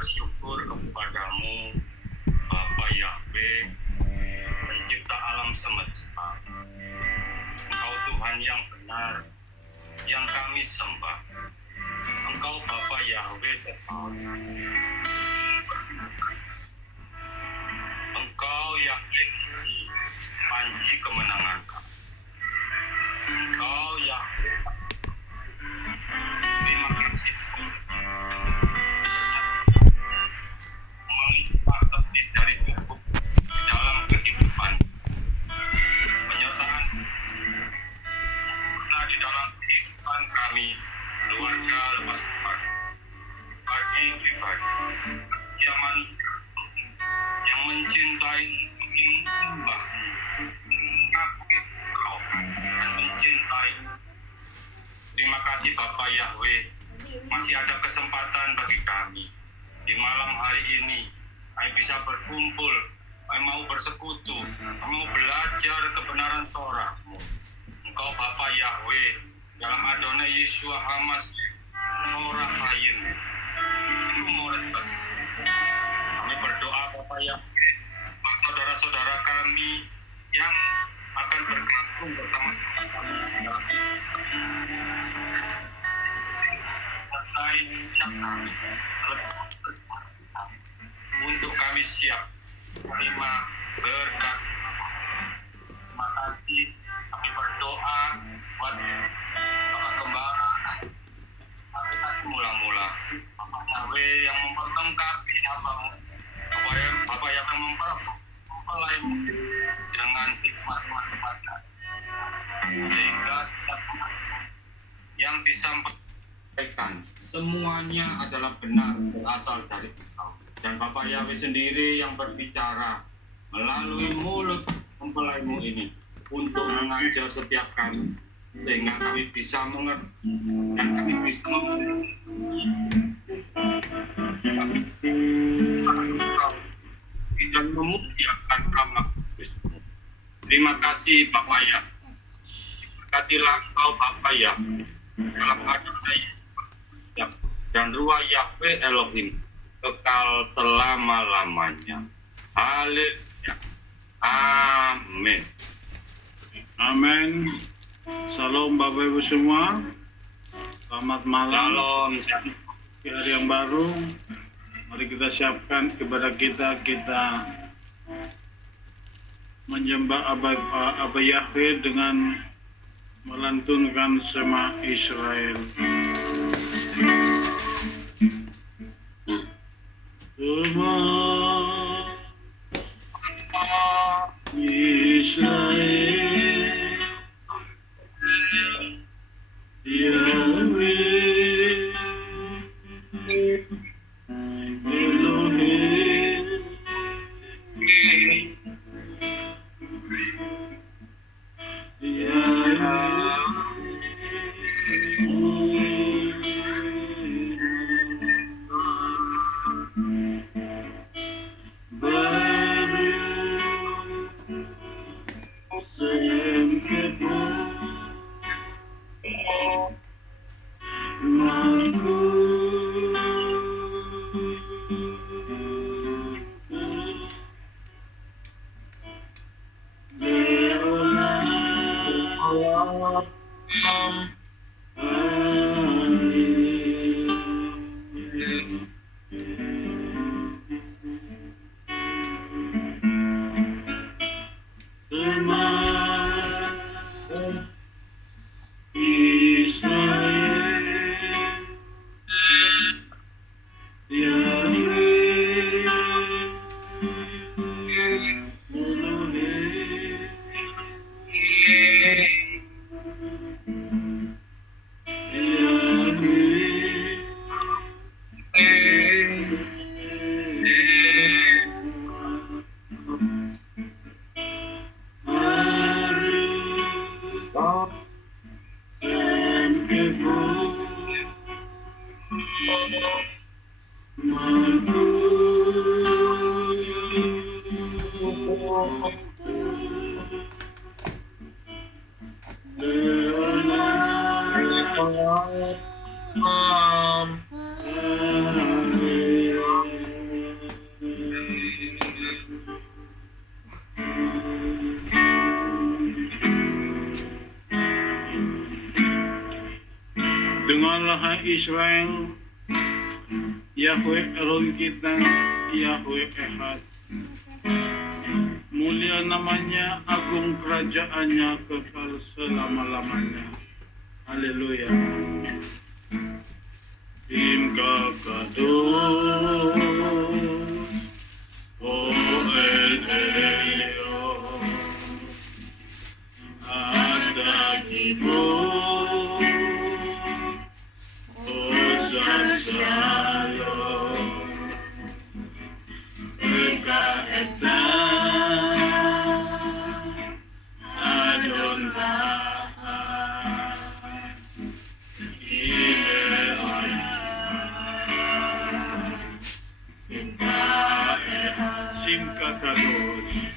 bersyukur kepadamu, Bapa Yahweh, pencipta alam semesta. Engkau Tuhan yang benar, yang kami sembah. Engkau Bapa Yahweh Sebaot. Engkau Yahweh panji kemenangan kami. Engkau Yahweh, terima kasih melimpah lebih dari cukup di dalam kehidupan, penyertaan di dalam kehidupan kami, keluarga lepas keluarga, bagi pribadi, yang manusia yang mencintai menyembahmu, mengakui Engkau dan mencintai. Terima kasih Bapa Yahweh, masih ada kesempatan bagi kami di malam hari ini. Kami bisa berkumpul, kami mau bersekutu, kami mau belajar kebenaran Torah-Mu. Engkau Bapa Yahweh, dalam Adonai Yeshua HaMashiach, Torah Hayim, itu murid bagi kami berdoa Bapa Yahweh, saudara-saudara kami yang akan bergabung bersama-sama kami dalam siap kami untuk kami siap menerima berkat. Terima kasih, kami berdoa buat Bapak Gembala, kami kasih mula-mula Bapak Yahweh yang memperlengkapi hamba-Mu, Bapak yang mempelai-Mu dengan hikmat-hikmat-Nya, sehingga setiap yang disampaikan semuanya adalah benar berasal dari Engkau. Dan Bapak Yahweh sendiri yang berbicara melalui mulut mempelai-Mu ini untuk mengajar setiap kami, sehingga kami bisa mengerti dan kami bisa mengerti dan memuliakan nama Kristus. Terima kasih Bapak Yahweh. Berkatilah Engkau Bapak Yahweh dalam Adonai dan Ruah Yahweh Elohim kekal selama-lamanya. Haleluya. Amin. Amin. Salam Bapak Ibu semua. Selamat malam. Shalom. Di hari yang baru. Mari kita siapkan ibadah kita menyembah Abba Yahweh dengan melantunkan Shema Israel. Shema Israel, Yahweh Elohim, hai Israel, Yahweh Elon kita, Yahweh Ehad. Mulia namanya, agung kerajaannya, kekal selama-lamanya. Haleluya. Imka kadosh, O El Elyon, Ada Gibor, Ozar Shalom, Eka Etan, Adon Bahar, Simka kadosh,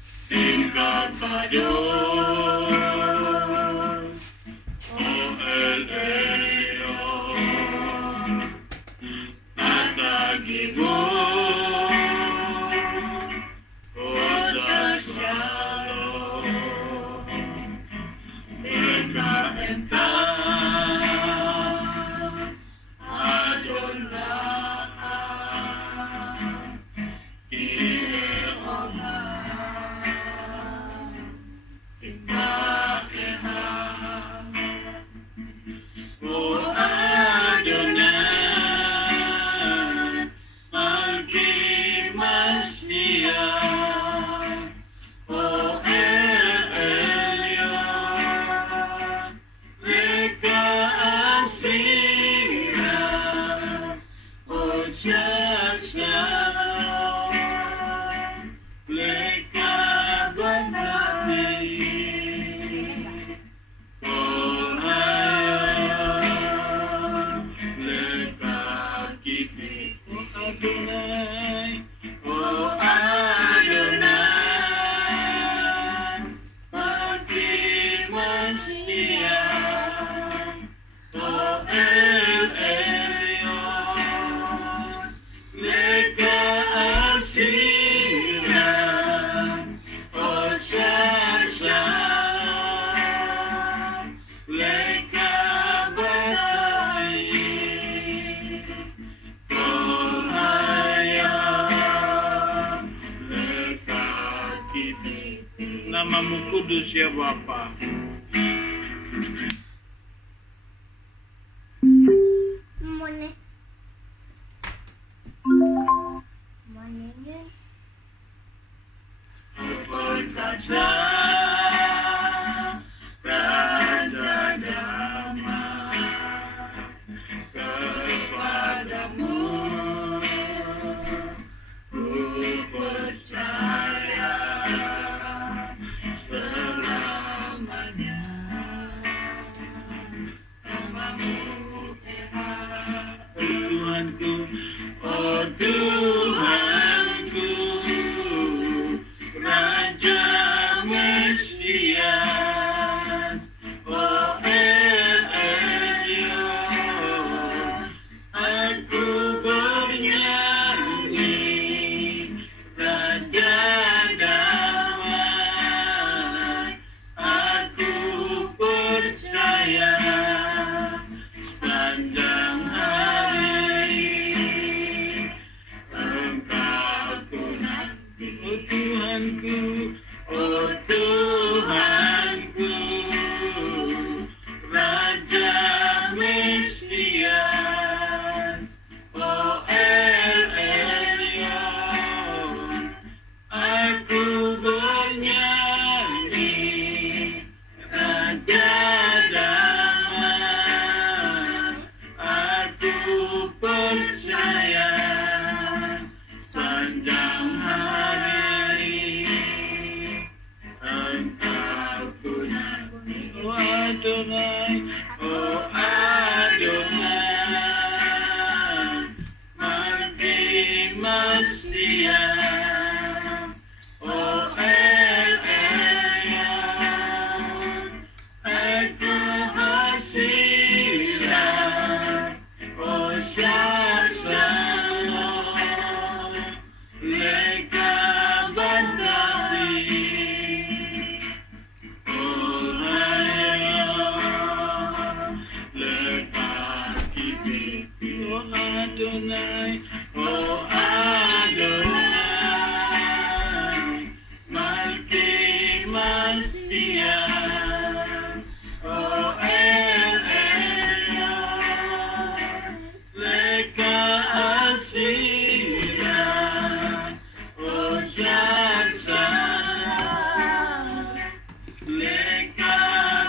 Simka kadosh, O El Elyon, Ata Gibor, Ozar Shalom, Eka Etan, Adon Bahar, O Adonai, Malki Mashiach, O El Elyon, Leka Asira, O Shalom, Leka Banami, Adonai, O Adonai, Malki Mashiach, O El Elyon, Leka Asira, O Shalom, Leka Batali, Namamu kudus ya Bapa. Mana? Mananya? Perkasa Raja Damai, kepadamu ku percaya selamanya. Namamu Ehad, Tuhanku, oh Tuhanku, Raja Mesias, oh El Elyon, aku bernyanyi, Raja Damai, aku percaya sepanjang hari Engkau ku nanti, oh Tuhanku, oh Tuhanku, Raja Mesias, oh El Elyon, aku bernyanyi, Raja Damai, aku percaya sepanjang hari Engkau ku nanti, oh Adonai, oh Adonai, Malki Mashiach, oh El Elyon, Eka Hasira, oh Shalom, Leka Bandabi, oh Hayah, Leka Oh Adonai, oh Adonai, Malki Mastia, oh El Elyon, Leka Asira, oh Shadshah, Leka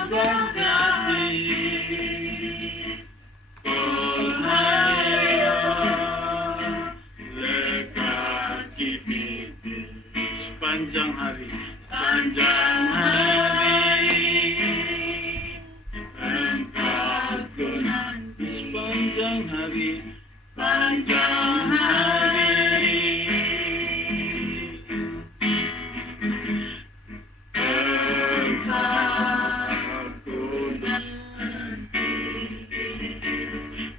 Baghdadi, Kol Hayah, Leka Kibiti. Sepanjang hari, Engkau ku nanti. Sepanjang hari, panjang hari, Engkau ku nanti.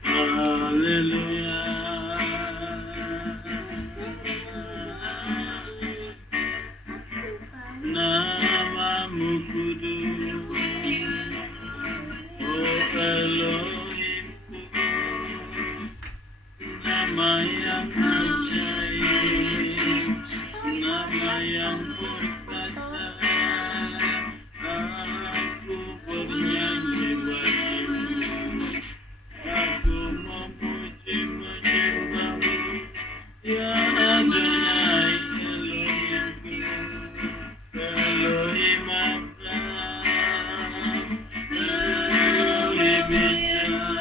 Haleluya. Namamu kudus, oh Elohimku, nama yang ajaib, nama yang perkasa. Aku bernyanyi bagimu, aku memuji menyembahmu, ya Adonai Elohimku. Elohim Abraham, Elohim Ishak,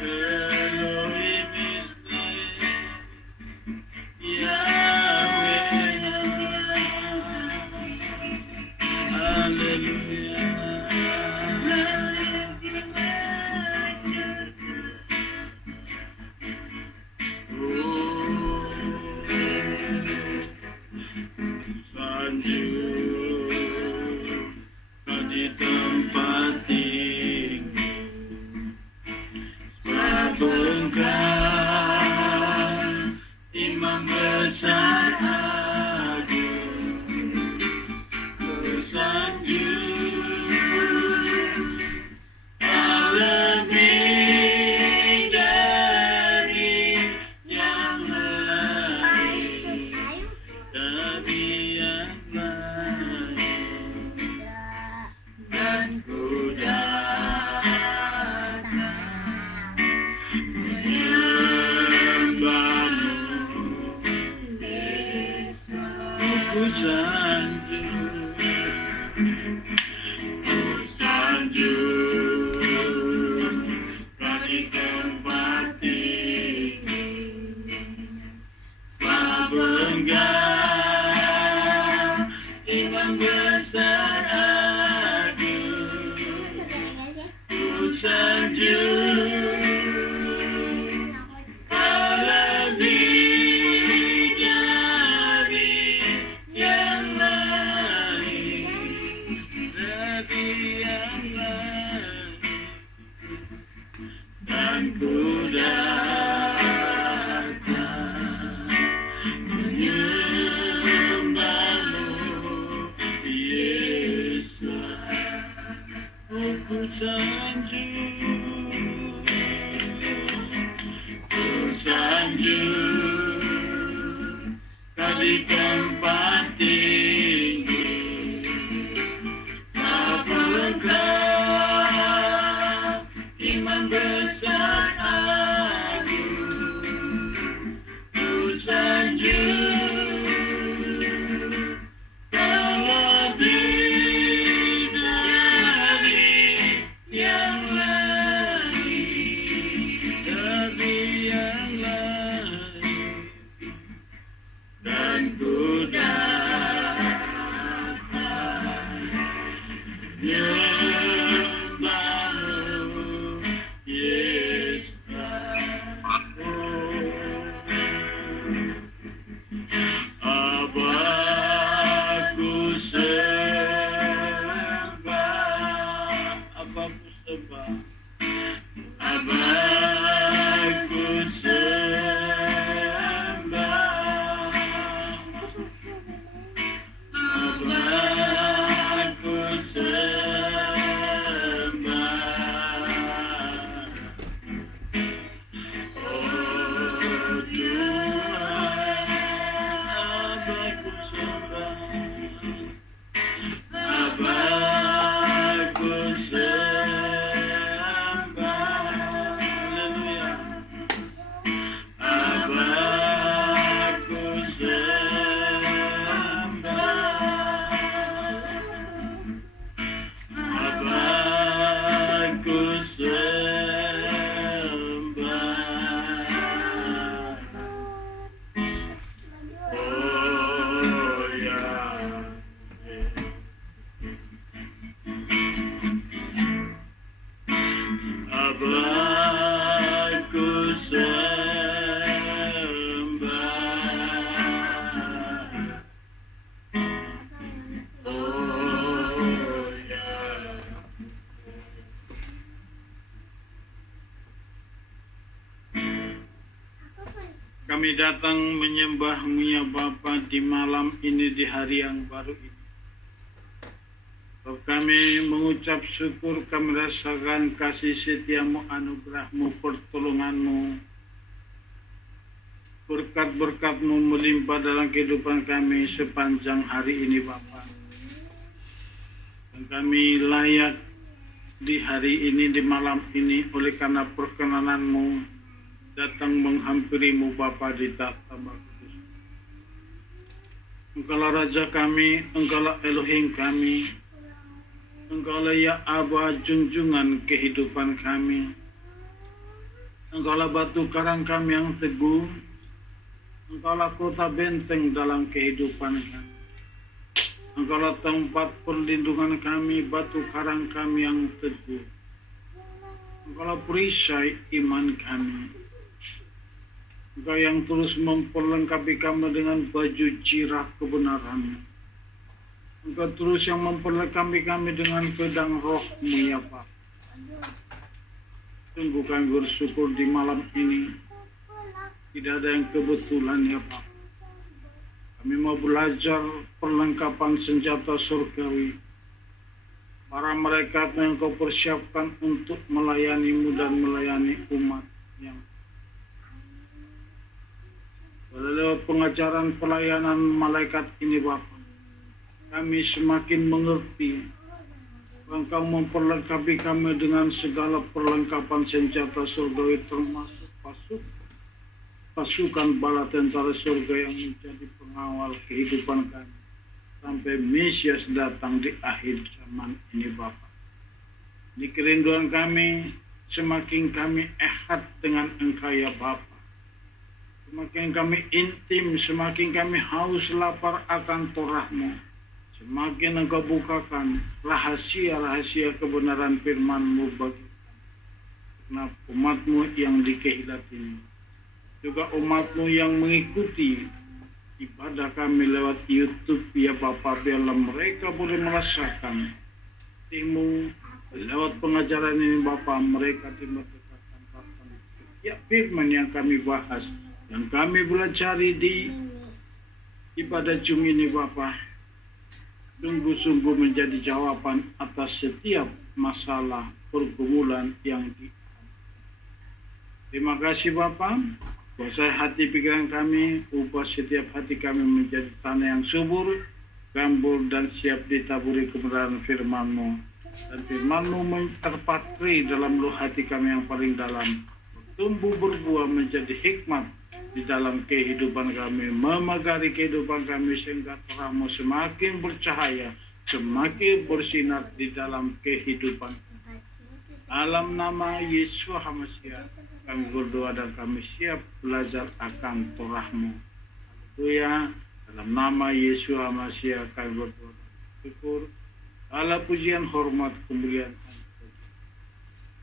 Elohim Israel, Yahweh, Haleluya. Sanjung di tempat tinggi, sebongkar imam besar agung, ku sanjung kau lebih dari yang lain, dari yang lain, dan ku datang menyembahmu, ku sanjung, kau di tempat tinggi, sebab engkau imam besar agung, ku sanjung kau lebih dari yang lain, dari yang lain, dan ku datang menyembahmu, Yesus. Oh, ku sanjung, kau di tempat tinggi, sebab engkau imam besar agung, ku sanjung kau lebih dari yang lain, dari yang lain, dan ku Kami datang menyembah-Mu ya Bapa di malam ini, di hari yang baru ini. Kami mengucap syukur, kami rasakan kasih setia-Mu, anugerah-Mu, pertolongan-Mu. Berkat-berkat-Mu melimpah dalam kehidupan kami sepanjang hari ini Bapa. Dan kami layak di hari ini, di malam ini, oleh karena perkenanan-Mu datang menghampiri-Mu Bapa di tahta Kudus. Engkaulah Raja kami, Engkaulah Elohim kami, Engkaulah ya Aba, junjungan kehidupan kami. Engkaulah batu karang kami yang teguh. Engkaulah kota benteng dalam kehidupan kami. Engkaulah tempat perlindungan kami, batu karang kami yang teguh. Engkaulah perisai iman kami. Engkau yang terus memperlengkapi kami dengan baju jirah kebenaran. Engkau terus yang memperlengkapi kami dengan pedang roh-Mu ya Bapa. Sungguh kami bersyukur di malam ini. Tidak ada yang kebetulan ya Pak. Kami mau belajar perlengkapan senjata surgawi. Para malaikat yang Kau persiapkan untuk melayani-Mu dan melayani umat yang lewat pengajaran pelayanan malaikat ini Bapak, kami semakin mengerti. Engkau memperlengkapi kami dengan segala perlengkapan senjata surgawi, termasuk pasukan bala tentara surga yang menjadi pengawal kehidupan kami sampai Mesias datang di akhir zaman ini Bapa. Di kerinduan kami, semakin kami ehad dengan Engkau ya Bapa. Semakin kami intim, semakin kami haus lapar akan Torah-Mu. Semakin Engkau bukakan rahasia-rahasia kebenaran firman-Mu bagi kami. Karena umat-Mu yang dikehilat ini. Juga umat-Mu yang mengikuti ibadah kami lewat YouTube ya Bapa, biarlah mereka boleh merasakan hati-Mu lewat pengajaran ini Bapa, mereka dimerdekakan akan setiap firman yang kami bahas dan kami belajar di ibadah Jum ini Bapa, sungguh-sungguh menjadi jawaban atas setiap masalah pergumulan yang terima kasih Bapa. Kuasai hati pikiran kami, ubah setiap hati kami menjadi tanah yang subur, gambul dan siap ditaburi kebenaran firman-Mu. Dan firman-Mu terpatri dalam lubuk hati kami yang paling dalam, tumbuh berbuah menjadi hikmat di dalam kehidupan kami, memagari kehidupan kami sehingga terang-Mu semakin bercahaya, semakin bersinar di dalam kehidupan kami. Dalam nama Yesus HaMashiach kami berdoa dan kami siap belajar akan Torah-Mu. Haleluya. Dalam nama Yesus HaMashiach kami berdoa dan syukur. Segala pujian, hormat, kemuliaan.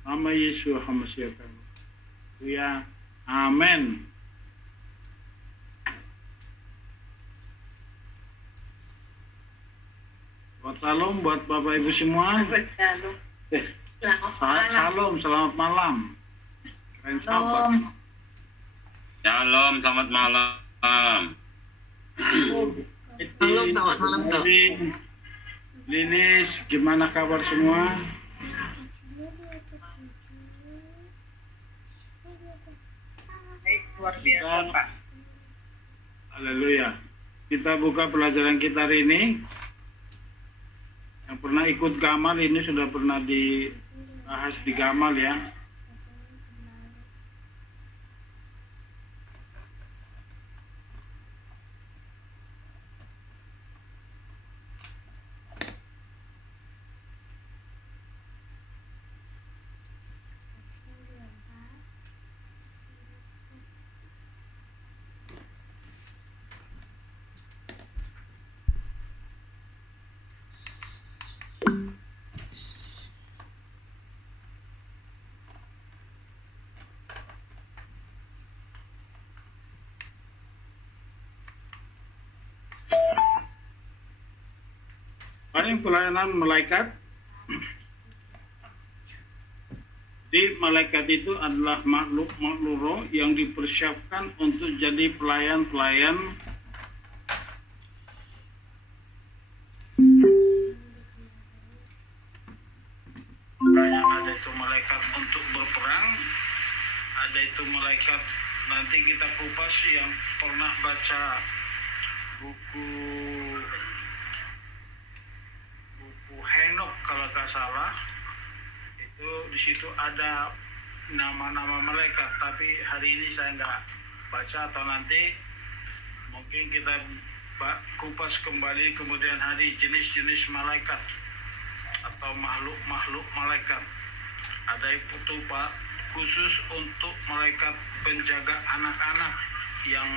Nama Yesus HaMashiach kami. Haleluya. Amin. Buat salam buat Bapak Ibu semua. Shalom. Salam, selamat malam. Keren sahabat. Shalom, selamat malam. Shalom, selamat malam, Kak. Lilis, gimana kabar semua? Baik, luar biasa, Pak. Haleluya. Kita buka pelajaran kita hari ini. Yang pernah ikut Gamal ini sudah pernah dibahas di Gamal ya. Paling pelayanan malaikat di Jadi malaikat itu adalah makhluk roh yang dipersiapkan untuk jadi pelayan-pelayan ada itu malaikat untuk berperang, ada itu malaikat nanti kita kupas yang pernah baca buku Henok kalau tak salah, itu di situ ada nama-nama malaikat, tapi hari ini saya nggak baca, atau nanti mungkin kita kupas kembali kemudian hari jenis-jenis malaikat atau makhluk malaikat. Ada itu Pak khusus untuk malaikat penjaga anak-anak yang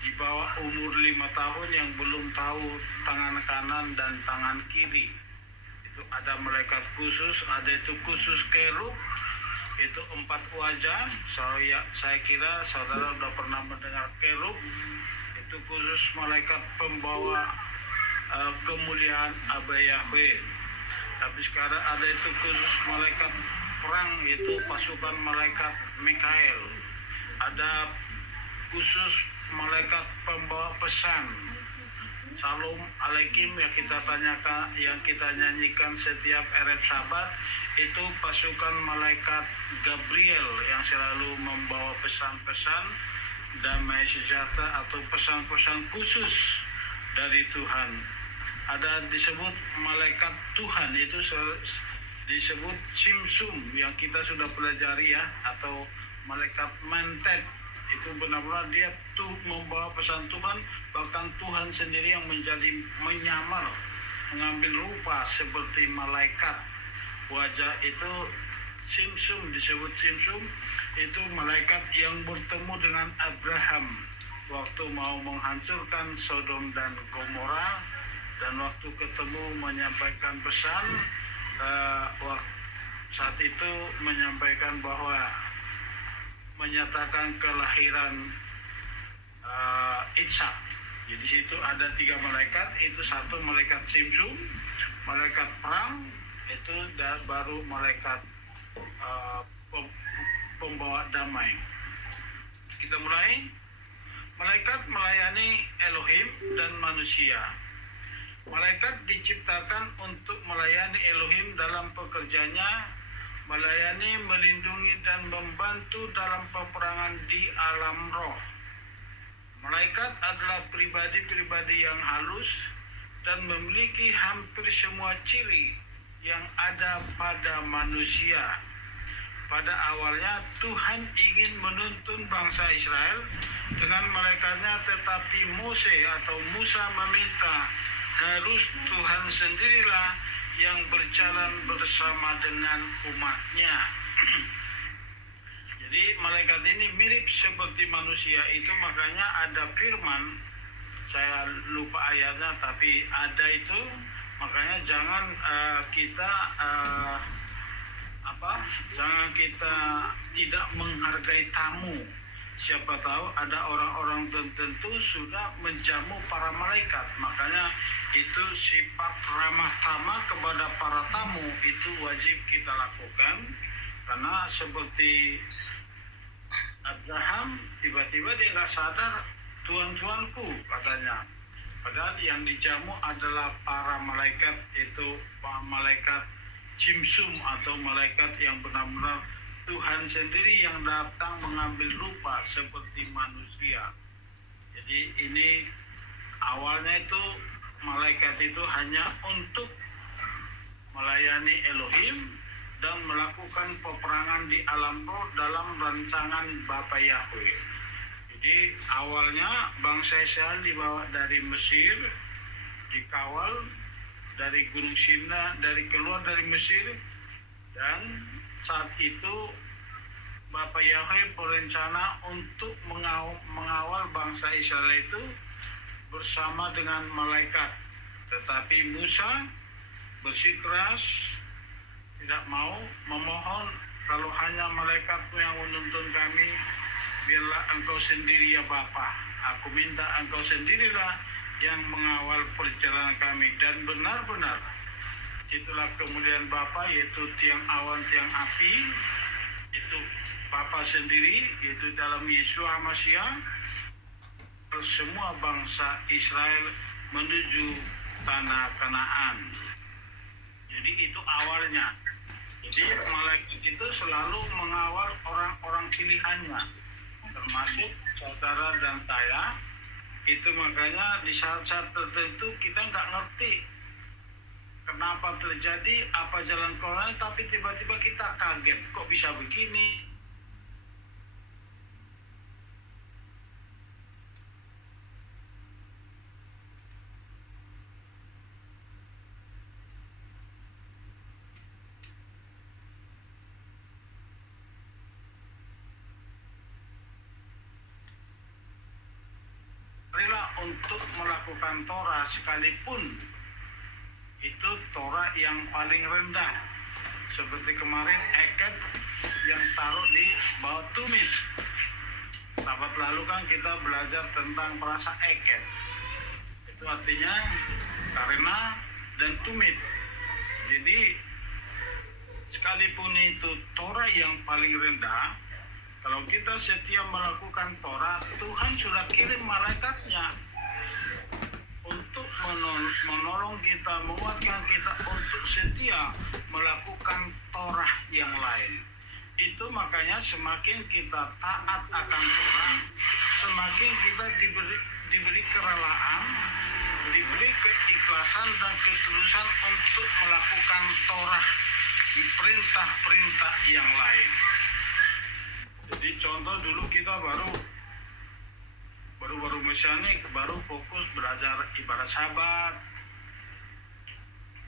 di bawah umur 5 tahun yang belum tahu tangan kanan dan tangan kiri. Itu ada malaikat khusus, ada itu khusus kerub, itu 4 wajah. Saya kira saudara sudah pernah mendengar kerub, itu khusus malaikat pembawa kemuliaan Aba Yahweh. Tapi sekarang ada itu khusus malaikat perang, itu pasukan malaikat Mikael. Ada khusus malaikat pembawa pesan, Shalom Alaikum, yang kita tanyakan, yang kita nyanyikan setiap Erev Sabat, itu pasukan malaikat Gabriel yang selalu membawa pesan-pesan damai sejahtera atau pesan-pesan khusus dari Tuhan. Ada disebut malaikat Tuhan, itu disebut Simsum yang kita sudah pelajari ya, atau malaikat Mentet. Itu benar-benar dia tuh membawa pesan Tuhan, bahkan Tuhan sendiri yang menyamar, mengambil rupa seperti malaikat. Wajah itu Simsum, disebut Simsum, itu malaikat yang bertemu dengan Abraham waktu mau menghancurkan Sodom dan Gomora, dan waktu ketemu menyampaikan pesan, saat itu menyampaikan bahwa menyatakan kelahiran Ishak. Jadi situ ada 3 malaikat, itu satu malaikat Simsum, malaikat perang, itu dan baru malaikat pembawa damai. Kita mulai. Malaikat melayani Elohim dan manusia. Malaikat diciptakan untuk melayani Elohim dalam pekerjaannya, melayani, melindungi, dan membantu dalam peperangan di alam roh. Malaikat adalah pribadi-pribadi yang halus dan memiliki hampir semua ciri yang ada pada manusia. Pada awalnya Tuhan ingin menuntun bangsa Israel dengan malaikatnya, tetapi Musa meminta harus Tuhan sendirilah yang berjalan bersama dengan umatnya. Jadi malaikat ini mirip seperti manusia, itu makanya ada firman, saya lupa ayatnya tapi ada itu, makanya jangan kita tidak menghargai tamu. Siapa tahu ada orang-orang tertentu sudah menjamu para malaikat, makanya itu sifat ramah tamah kepada para tamu itu wajib kita lakukan. Karena seperti Abraham, tiba-tiba dia nggak sadar, tuan-tuanku katanya, padahal yang dijamu adalah para malaikat, itu malaikat Simsum atau malaikat yang benar-benar Tuhan sendiri yang datang mengambil rupa seperti manusia. Jadi ini awalnya itu malaikat itu hanya untuk melayani Elohim dan melakukan peperangan di alam roh dalam rancangan Bapa Yahweh. Jadi awalnya bangsa Israel dibawa dari Mesir, dikawal dari Gunung Sinai, keluar dari Mesir, dan saat itu Bapa Yahweh berencana untuk mengawal bangsa Israel itu bersama dengan malaikat. Tetapi Musa bersikeras tidak mau, memohon, kalau hanya malaikatmu yang menuntun kami, biarlah engkau sendiri ya Bapa. Aku minta engkau sendirilah yang mengawal perjalanan kami. Dan benar-benar itulah kemuliaan Bapa, yaitu tiang awan, tiang api itu Bapa sendiri, yaitu dalam Yesus Hamasiah, semua bangsa Israel menuju tanah Kanaan. Jadi itu awalnya. Jadi malaikat itu selalu mengawal orang-orang pilihannya, termasuk saudara dan saya. Itu makanya di saat-saat tertentu kita nggak ngerti kenapa terjadi, apa jalan keluarnya, tapi tiba-tiba kita kaget, kok bisa begini. Rela untuk melakukan Torah sekalipun itu Torah yang paling rendah, seperti kemarin eket yang taruh di bawah tumit. Sahabat lalu kan kita belajar tentang perasa eket, itu artinya karena dan tumit. Jadi sekalipun itu Torah yang paling rendah, kalau kita setia melakukan Torah, Tuhan sudah kirim malaikatnya untuk menolong kita, menguatkan kita untuk setia melakukan Torah yang lain. Itu makanya semakin kita taat akan Torah, semakin kita diberi kerelaan, diberi keikhlasan dan ketulusan untuk melakukan Torah di perintah-perintah yang lain. Jadi contoh dulu kita baru mesianik, baru fokus belajar ibadah Sabat,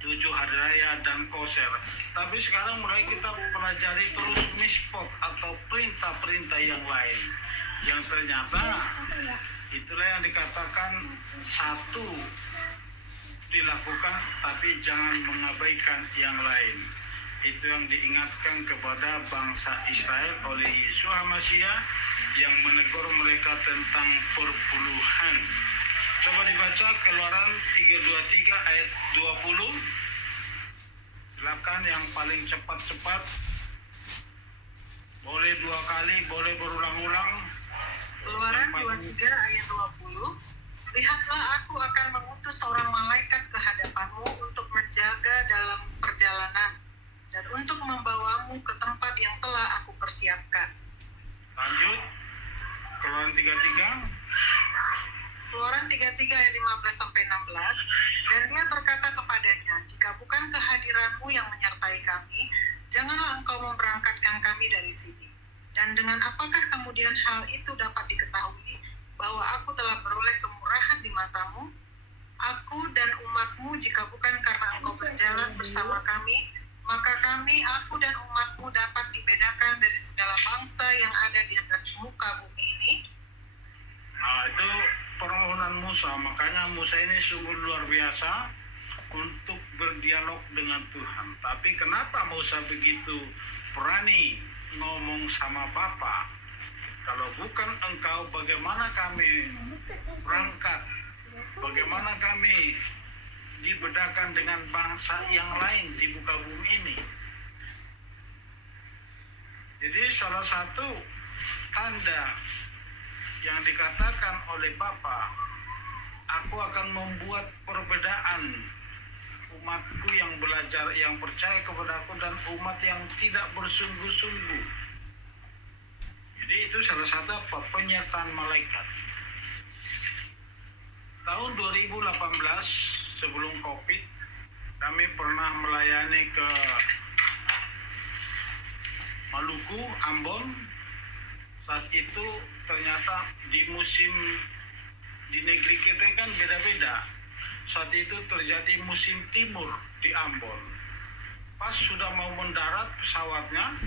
7 hari raya dan koser. Tapi sekarang mulai kita pelajari terus mispot atau perintah-perintah yang lain, yang ternyata itulah yang dikatakan satu dilakukan tapi jangan mengabaikan yang lain. Itu yang diingatkan kepada bangsa Israel oleh Yesus Hamasiah yang menegur mereka tentang perpuluhan. Coba dibaca Keluaran 3:23 ayat 20. Silakan yang paling cepat-cepat. Boleh 2 kali, boleh berulang-ulang. Keluaran 23 ayat 20. Lihatlah, aku akan mengutus seorang malaikat ke hadapanmu untuk menjaga dalam perjalanan dan untuk membawamu ke tempat yang telah aku persiapkan. Lanjut. Keluaran 33. Keluaran 33 ayat 15-16. Dan dia berkata kepadanya, jika bukan kehadiranmu yang menyertai kami, janganlah engkau memberangkatkan kami dari sini. Dan dengan apakah kemudian hal itu dapat diketahui, bahwa aku telah beroleh kemurahan di matamu, aku dan umatmu, jika bukan karena engkau berjalan bersama kami, maka kami, aku dan umatmu dapat dibedakan dari segala bangsa yang ada di atas muka bumi ini. Nah, itu permohonan Musa. Makanya Musa ini sungguh luar biasa untuk berdialog dengan Tuhan. Tapi kenapa Musa begitu berani ngomong sama Bapa? Kalau bukan engkau, bagaimana kami berangkat? Bagaimana kami dibedakan dengan bangsa yang lain di muka bumi ini? Jadi salah satu tanda yang dikatakan oleh Bapa, aku akan membuat perbedaan umatku yang belajar, yang percaya kepadaku dan umat yang tidak bersungguh-sungguh. Jadi itu salah satu penyertaan malaikat. Tahun 2018 sebelum COVID, kami pernah melayani ke Maluku, Ambon. Saat itu ternyata di musim di negeri kita kan beda-beda. Saat itu terjadi musim timur di Ambon. Pas sudah mau mendarat pesawatnya,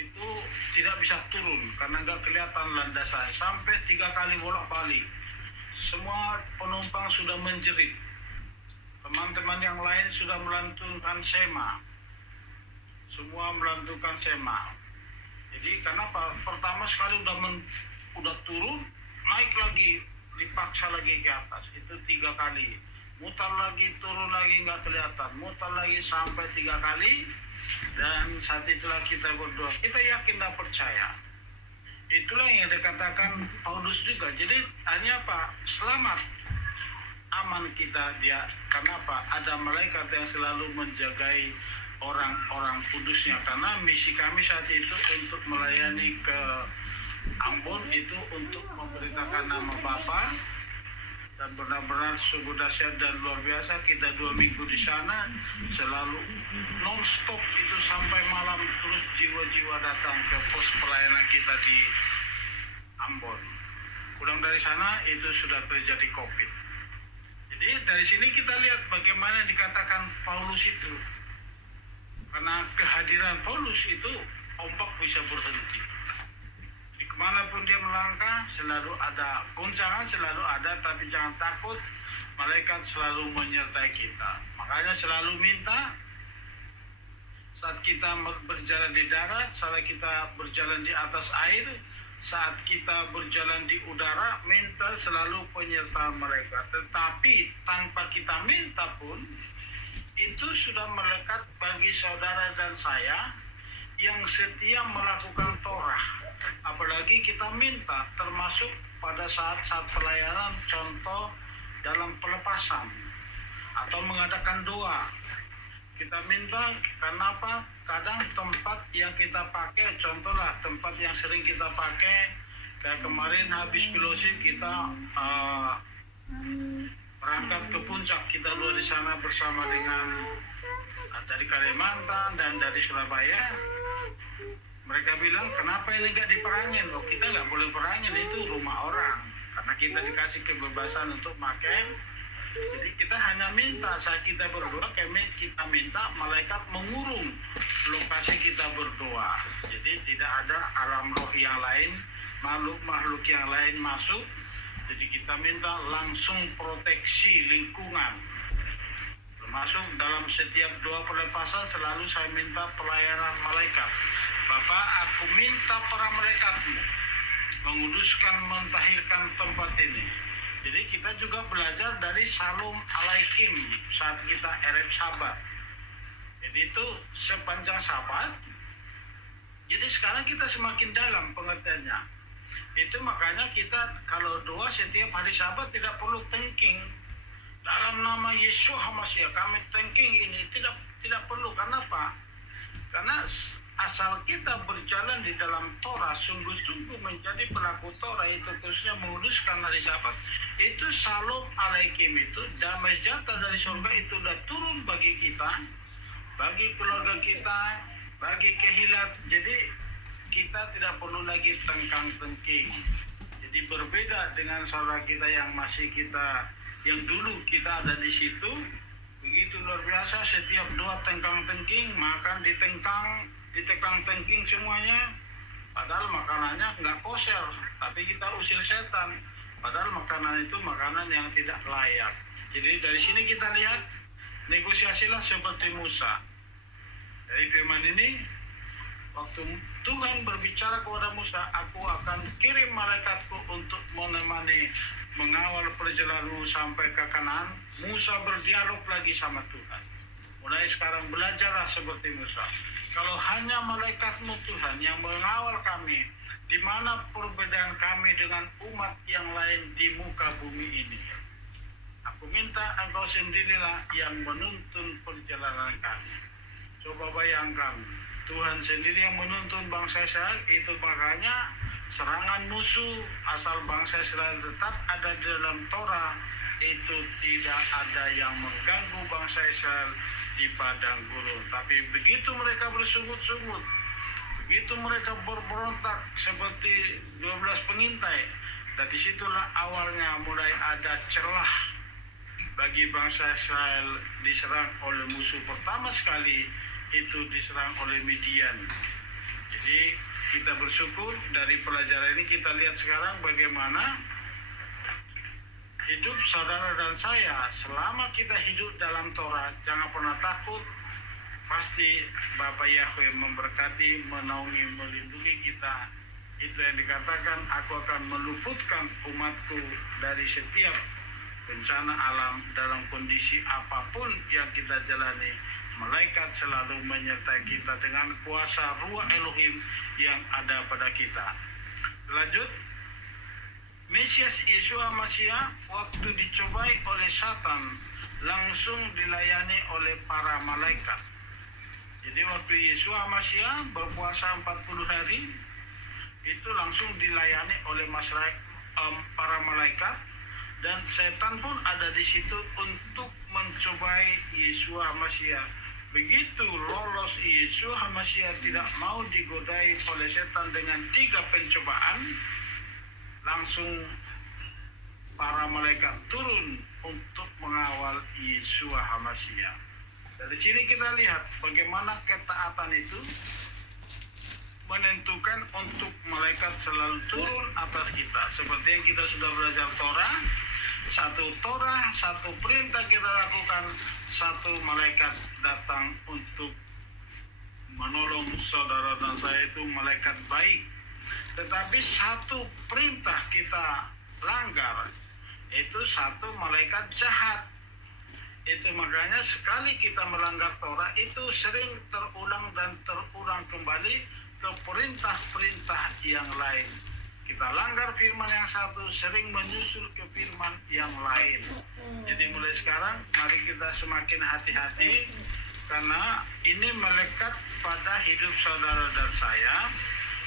itu tidak bisa turun karena nggak kelihatan landasan. Sampai 3 kali bolak-balik. Semua penumpang sudah menjerit. Teman-teman yang lain sudah melantunkan sema. Semua melantunkan sema. Jadi kenapa? Pertama sekali udah turun, naik lagi, dipaksa lagi ke atas. Itu 3 kali. mutar lagi, turun lagi nggak kelihatan, mutar lagi sampai 3 kali, dan saat itulah kita berdoa. Kita yakin dan percaya. Itulah yang dikatakan Paulus juga. Jadi hanya apa? Selamat, aman kita dia. Kenapa? Ada malaikat yang selalu menjagai orang-orang kudusnya. Karena misi kami saat itu untuk melayani ke Ambon itu untuk memberitakan nama Bapa, dan benar-benar sungguh dahsyat dan luar biasa. Kita 2 minggu di sana selalu non-stop itu sampai malam, terus jiwa-jiwa datang ke pos pelayanan kita di Ambon. Pulang dari sana itu sudah terjadi COVID. Jadi dari sini kita lihat bagaimana dikatakan Paulus itu, karena kehadiran Paulus itu ombak bisa berhenti. Di kemanapun dia melangkah selalu ada goncangan, selalu ada, tapi jangan takut, malaikat selalu menyertai kita. Makanya selalu minta saat kita berjalan di darat, saat kita berjalan di atas air, saat kita berjalan di udara, minta selalu penyertaan mereka. Tetapi tanpa kita minta pun, itu sudah melekat bagi saudara dan saya yang setia melakukan Torah. Apalagi kita minta, termasuk pada saat-saat pelayanan, contoh dalam pelepasan atau mengadakan doa. Kita minta, kenapa? Kadang tempat yang kita pakai, contohlah tempat yang sering kita pakai, kayak kemarin habis fellowship kita berangkat ke puncak, kita dua di sana bersama dengan dari Kalimantan dan dari Surabaya. Mereka bilang, kenapa ini nggak diperangin? Oh, kita nggak boleh perangin, itu rumah orang, karena kita dikasih kebebasan untuk pakai. Jadi kita hanya minta, saat kita berdoa, kita minta malaikat mengurung lokasi kita berdoa. Jadi tidak ada alam roh yang lain, makhluk yang lain masuk. Jadi kita minta langsung proteksi lingkungan. Termasuk dalam setiap doa pelepasan selalu saya minta pelayanan malaikat. Bapak, aku minta para malaikatmu menguduskan, mentahirkan tempat ini. Jadi kita juga belajar dari Shalom Alaikum saat kita Erev Sabat. Jadi itu sepanjang Sabat. Jadi sekarang kita semakin dalam pengertiannya. Itu makanya kita kalau doa setiap hari Sabat tidak perlu thinking. Dalam nama Yesus HaMashiach kami thinking ini tidak perlu. Kenapa? Karena asal kita berjalan di dalam Torah, sungguh-sungguh menjadi pelaku Torah, itu khususnya menguduskan hari Sabat, itu Shalom Alaikum, itu damai sejahtera dari surga itu sudah turun bagi kita, bagi keluarga kita, bagi kehilat. Jadi kita tidak perlu lagi tengkang-tengking. Jadi berbeda dengan saudara kita yang dulu kita ada di situ, begitu luar biasa, setiap doa tengkang-tengking, makan ditekang-tengking semuanya, padahal makanannya nggak kosher, tapi kita usir setan, padahal makanan itu makanan yang tidak layak. Jadi dari sini kita lihat, negosiasilah seperti Musa. Dari firman ini, waktu Tuhan berbicara kepada Musa, aku akan kirim malaikatku untuk menemani, mengawal perjalananmu sampai ke Kanaan. Musa berdialog lagi sama Tuhan. Mulai sekarang belajarlah seperti Musa. Kalau hanya malaikatmu Tuhan yang mengawal kami, di mana perbedaan kami dengan umat yang lain di muka bumi ini? Aku minta engkau sendirilah yang menuntun perjalanan kami. Coba bayangkan, Tuhan sendiri yang menuntun bangsa Israel, itu makanya serangan musuh asal bangsa Israel tetap ada di dalam Torah, itu tidak ada yang mengganggu bangsa Israel di padang gurun. Tapi begitu mereka bersungut-sungut, begitu mereka berberontak seperti 12 pengintai, dan disitulah awalnya mulai ada celah bagi bangsa Israel diserang oleh musuh. Pertama sekali itu diserang oleh Midian. Jadi kita bersyukur dari pelajaran ini, kita lihat sekarang bagaimana hidup saudara dan saya. Selama kita hidup dalam Torah, jangan pernah takut. Pasti Bapa Yahweh memberkati, menaungi, melindungi kita. Itu yang dikatakan, aku akan meluputkan umatku dari setiap bencana alam, dalam kondisi apapun yang kita jalani, malaikat selalu menyertai kita dengan kuasa ruh Elohim yang ada pada kita. Lanjut, Mesias Yesus Masya waktu dicobai oleh Satan langsung dilayani oleh para malaikat. Jadi waktu Yesus Masya berpuasa 40 hari itu langsung dilayani oleh para malaikat, dan setan pun ada di situ untuk mencobai Yesus Masya. Begitu lolos Yesus Masya tidak mau digodai oleh setan dengan 3 pencobaan, langsung para malaikat turun untuk mengawal Yesus Masya. Dari sini kita lihat bagaimana ketaatan itu menentukan untuk malaikat selalu turun atas kita. Seperti yang kita sudah belajar Torah, satu perintah kita lakukan, satu malaikat datang untuk menolong saudara dan saya, itu malaikat baik. Tetapi satu perintah kita langgar, itu satu malaikat jahat. Itu makanya sekali kita melanggar Torah itu sering terulang dan terulang kembali ke perintah-perintah yang lain. Kita langgar firman yang satu, sering menyusul ke firman yang lain. Jadi mulai sekarang mari kita semakin hati-hati, karena ini melekat pada hidup saudara dan saya.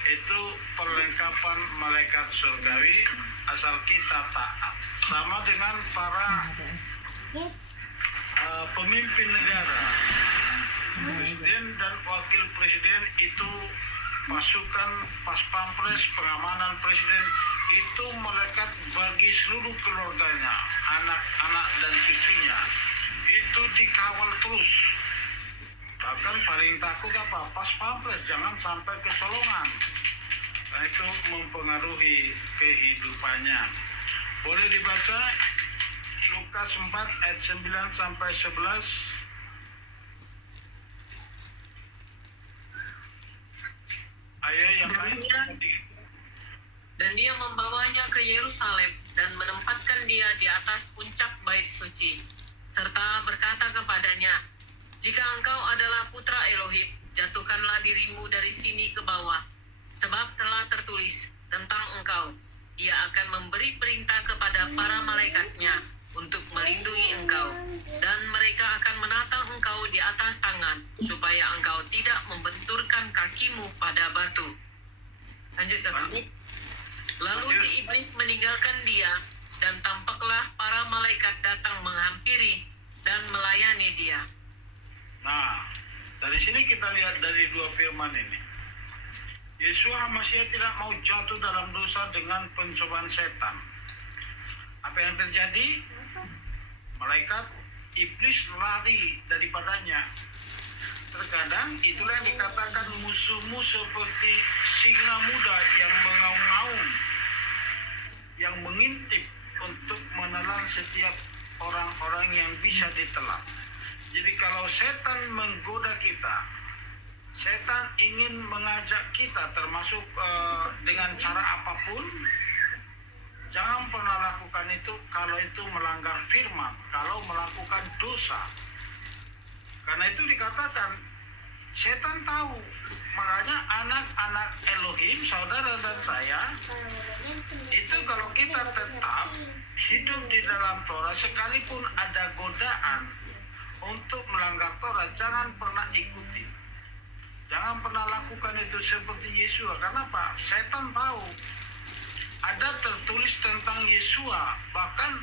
Itu perlengkapan malaikat surgawi asal kita taat. Sama dengan para pemimpin negara, presiden dan wakil presiden, itu pasukan pas pampres pengamanan presiden itu melekat bagi seluruh keluarganya, anak-anak dan cucunya, itu dikawal terus. Bahkan paling takut apa? Pas pampres jangan sampai kecolongan. Nah, itu mempengaruhi kehidupannya. Boleh dibaca Lukas 4 ayat 9 sampai 11. Ayo yang lain. Dan dia membawanya ke Yerusalem dan menempatkan dia di atas puncak bait suci, serta berkata kepadanya, "Jika engkau adalah putra Elohim, jatuhkanlah dirimu dari sini ke bawah, sebab telah tertulis tentang engkau, dia akan memberi perintah kepada para malaikatnya untuk melindungi engkau, dan mereka akan menatang engkau di atas tangan, supaya engkau tidak membenturkan kakimu pada batu." Lanjut, Kakak. Lalu si iblis meninggalkan dia, dan tampaklah para malaikat datang menghampiri dan melayani dia. Nah, dari sini kita lihat dari 2 firman ini. Yesus Masya tidak mau jatuh dalam dosa dengan pencobaan setan. Apa yang terjadi? Malaikat iblis lari daripadanya. Terkadang itulah yang dikatakan musuhmu seperti singa muda yang mengaum-ngaum, yang mengintip untuk menelan setiap orang-orang yang bisa ditelan. Jadi kalau setan menggoda kita, setan ingin mengajak kita termasuk dengan cara apapun, jangan pernah lakukan itu kalau itu melanggar firman, kalau melakukan dosa. Karena itu dikatakan setan tahu. Makanya anak-anak Elohim, saudara dan saya, itu kalau kita tetap hidup di dalam Torah, sekalipun ada godaan untuk melanggar Torah, jangan pernah ikuti. Jangan pernah lakukan itu seperti Yesus. Karena apa? Setan tahu. Ada tertulis tentang Yesus. Bahkan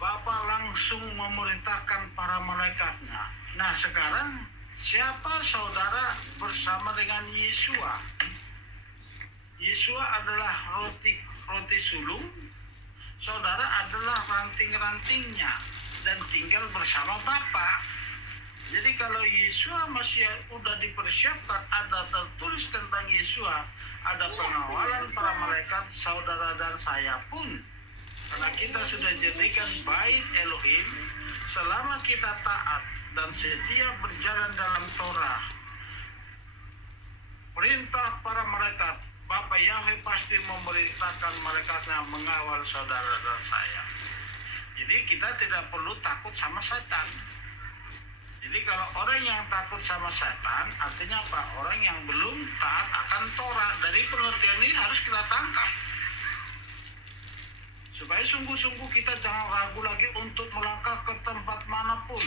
Bapa langsung memerintahkan para malaikatnya. Nah sekarang siapa saudara bersama dengan Yesus? Yesus adalah roti sulung. Saudara adalah ranting-rantingnya dan tinggal bersama Bapa. Jadi kalau Yesus masih udah dipersiapkan, ada tertulis tentang Yesus, ada pengawalan para malaikat, saudara dan saya pun, karena kita sudah jadikan bait Elohim, selama kita taat dan setia berjalan dalam Torah, perintah para malaikat, Bapa Yahweh pasti memerintahkan malaikatnya mengawal saudara dan saya. Jadi kita tidak perlu takut sama setan. Jadi kalau orang yang takut sama setan, artinya apa? Orang yang belum taat akan Torah. Dari pengertian ini harus kita tangkap. Supaya sungguh-sungguh kita jangan ragu lagi untuk melangkah ke tempat manapun.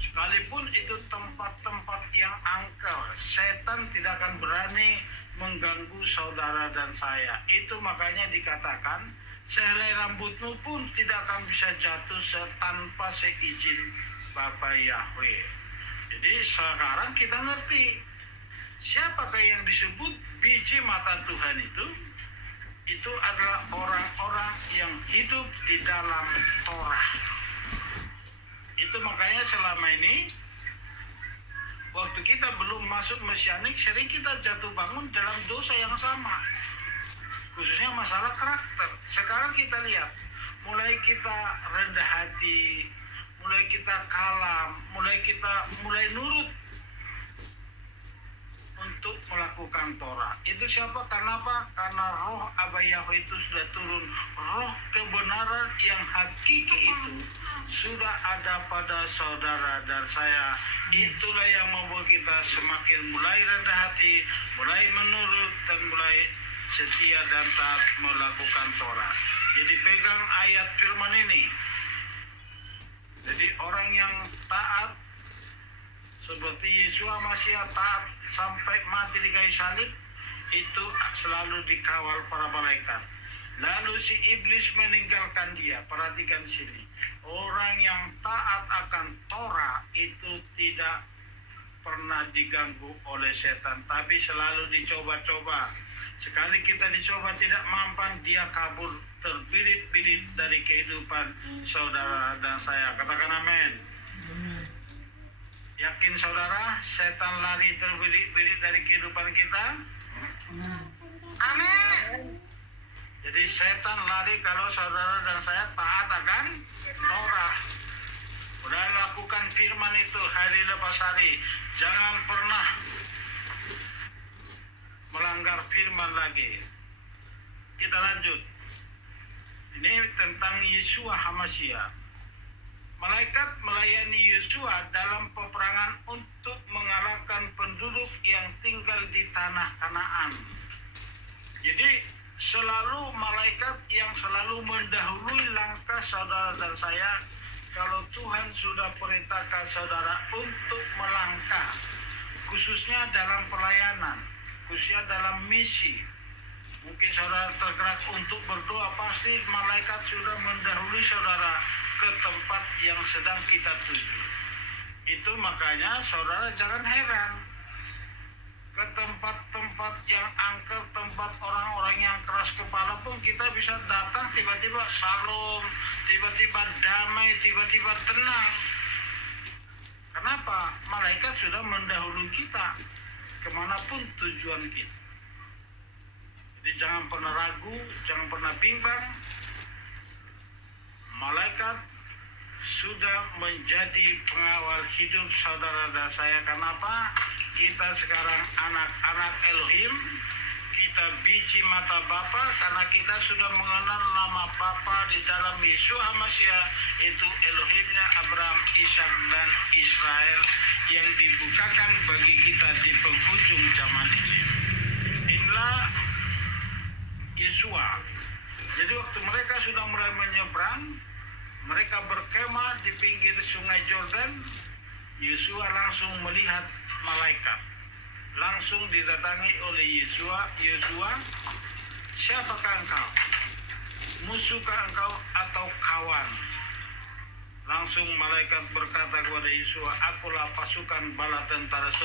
Sekalipun itu tempat-tempat yang angker, setan tidak akan berani mengganggu saudara dan saya. Itu makanya dikatakan, sehelai rambutmu pun tidak akan bisa jatuh tanpa seizin Bapa Yahweh. Jadi sekarang kita ngerti, siapakah yang disebut biji mata Tuhan itu? Itu adalah orang-orang yang hidup di dalam Torah. Itu makanya selama ini waktu kita belum masuk mesianik, sering kita jatuh bangun dalam dosa yang sama, khususnya masalah karakter. Sekarang kita lihat, mulai kita rendah hati, mulai kita kalem, mulai nurut untuk melakukan Torah. Itu siapa? Karena apa? Karena roh Abah Yahweh itu sudah turun. Roh kebenaran yang hakiki itu sudah ada pada saudara dan saya. Itulah yang membuat kita semakin mulai rendah hati, mulai menurut, dan mulai setia dan taat melakukan Torah. Jadi pegang ayat firman ini. Jadi orang yang taat seperti Yesus Masih taat sampai mati di kayu salib, itu selalu dikawal para malaikat. Lalu si iblis meninggalkan dia. Perhatikan sini, orang yang taat akan Torah itu tidak pernah diganggu oleh setan, tapi selalu dicoba-coba. Sekali kita dicoba tidak mampan, dia kabur terbirit-birit dari kehidupan saudara dan saya. Katakan amin. Yakin saudara, setan lari terbirit-birit dari kehidupan kita? Amin. Jadi setan lari kalau saudara dan saya taat akan Torah. Udah lakukan firman itu hari lepas hari. Jangan pernah melanggar firman lagi. Kita lanjut. Ini tentang Yeshua HaMashiach. Malaikat melayani Yeshua dalam peperangan untuk mengalahkan penduduk yang tinggal di tanah Kanaan. Jadi selalu malaikat yang selalu mendahului langkah saudara dan saya. Kalau Tuhan sudah perintahkan saudara untuk melangkah, khususnya dalam pelayanan, khususnya dalam misi. Mungkin saudara tergerak untuk berdoa, pasti malaikat sudah mendahului saudara ke tempat yang sedang kita tuju. Itu makanya saudara jangan heran, ke tempat-tempat yang angker, tempat orang-orang yang keras kepala pun kita bisa datang, tiba-tiba salam, tiba-tiba damai, tiba-tiba tenang. Kenapa? Malaikat sudah mendahului kita kemanapun tujuan kita. Jadi jangan pernah ragu, jangan pernah bimbang. Malaikat sudah menjadi pengawal hidup saudara dan saya. Kenapa? Kita sekarang anak-anak Elohim, kita biji mata Bapa, karena kita sudah mengenal nama Bapa di dalam Yesus HaMashiach, itu Elohimnya Abraham, Ishak, dan Israel, yang dibukakan bagi kita di penghujung zaman ini. Inilah Yeshua. Jadi waktu mereka sudah mulai menyeberang, mereka berkemah di pinggir sungai Jordan, Yeshua langsung melihat malaikat. Langsung didatangi oleh Yeshua, siapakah engkau? Musuhkah engkau atau kawan? Langsung malaikat berkata kepada Yeshua, akulah pasukan bala tentara surga.